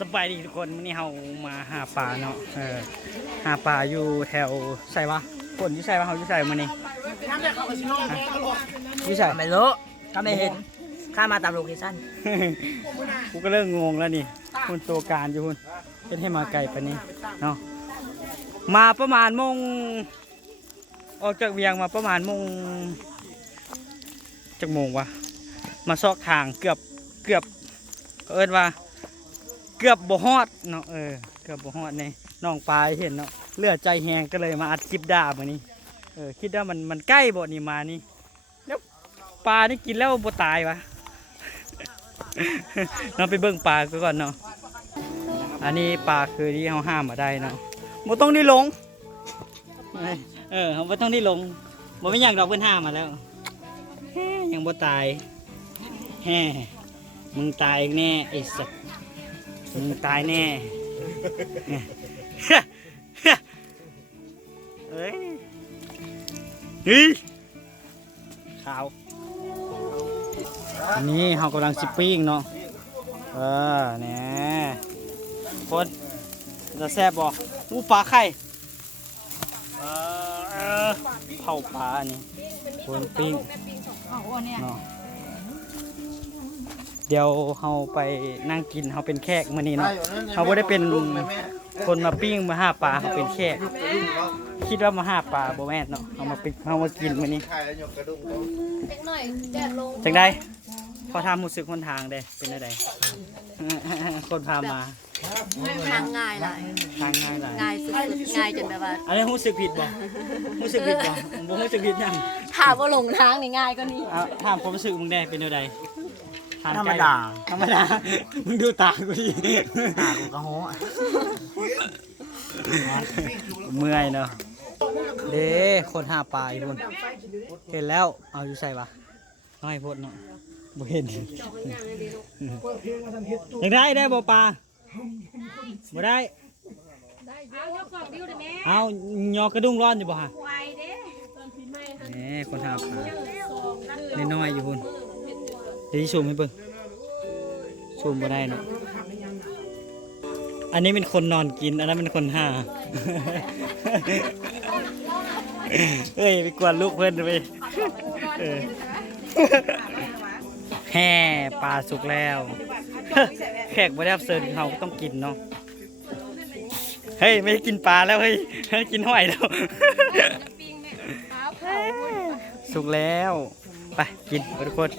สบายดีทุกคนวันนี้เรามาหาปลาเนาะหาปลาอยู่แถวใส่ปะคนที่ใส่ปะเขาที่ใส่มานี่ที่ใส่ไม่รู้ข้าไม่เห็นข้ามาตามโลเคชั่น กูก็เริ่มงงแล้วนี่คุณตัวการอยู่คุณเป็นให้มาไกลปะนี่เนาะมาประมาณโมงออกจากเวียงมาประมาณโมงจากโมงวะมาซอกทางเกือบเอิ้นว่าเกือบบ่ฮอดเนาะเกือบบ่ฮอดนี่น้องปลาเห็นเนาะเลือดใจแหงก็เลยมาอัดคลิปด่ามื้อนี้คิดว่ามันใกล้บ่นี่มานี่แล้วปลานี่กินแล้วบ่ตายวะ เราไปเบิ่งปลาก่อนเนาะอันนี้ปลาคือที่เฮาห้ามมาได้เนาะบ่ต้องได้ลงเฮาบ่ต้องได้ลงบ่มีหยังดอกเพิ่นห้ามมาแล้วยังบ่ตายแฮ่มึงตายแน่ไอ้สัตว์มึงตายแน่เฮ้ยขาวอันนี้เรากำลังสิปิ้งเนาะเนี่ยคนจะแซ่บบอกอู้ปลาไข่เผาปลาอันนี้คนปิ้งเนาะเดี๋ยวเราไปนั่งกินเราเป็นแขกมื้อนี้เนาะเราไม่ได้เป็นคนมาปิ้งมาหาปลาเราเป็นแขกคิดว่ามาหาปลาบ่แม่นเนาะเอามาปิ้งเอามากินมื้อนี้จังได้พอทำรู้สึกคนทางเด้เป็นอะไรคนพามาทางง่ายหลาย ทางง่ายหลาย ง่ายสุดๆง่ายจนแบบว่า อันนี้รู้สึกผิดบ่รู้สึกผิดบ่บ่รู้สึกผิดยัง ถามว่าหลงทางนี่ง่ายก็นี่ ถามความรู้สึกมึงได้เป็นอะไร ธรรมดา มึงดูตากูดิ ตากูกระโห เมื่อยเนาะเด้คนหาปลาอีกคนเห็นแล้วเอาอยู่ใส่ปะน้อยโพดเนาะบ่เห็นยังได้บ่ปลาบ่ได้เอายอกระดุงร้อนอยู่บ่ฮะนี่คนหาปลาน้อยๆอยู่พุ่นเดี๋ยวซูมให้เบิ่งซูมบ่ได้เนาะอันนี้เป็นคนนอนกินอันนั้นเป็นคนหาเฮ้ยไปกวนลูกเพื่อนไปแห่ปลาสุกแล้วแขกบ่ได้รับเชิญเขาก็ต้องกินเนาะเฮ้ยไม่ได้กินปลาแล้วเฮ้ยกินหอยแล้วสุกแล้วไปกินทุกคน